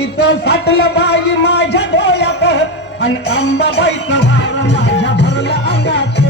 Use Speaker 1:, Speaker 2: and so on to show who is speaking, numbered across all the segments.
Speaker 1: तिथं साठलं बाई माझ्या डोळ्यात. आणि अंबाबाईचा भार माझ्या भरला अंगात.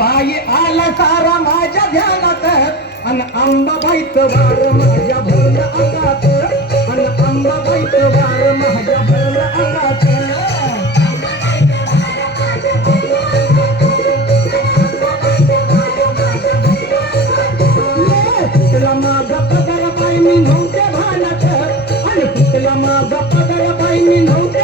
Speaker 1: बाई आला सारा माझ्या ध्यानात. अन अंबाबाईत तर माझ्या भोर अंगात. अन अंबाबाईत तर माझ्या भोर अंगात. माझा पगार बाई मी नव्हते भानात. आणि तुला माझा पगार बाई मी नव्हते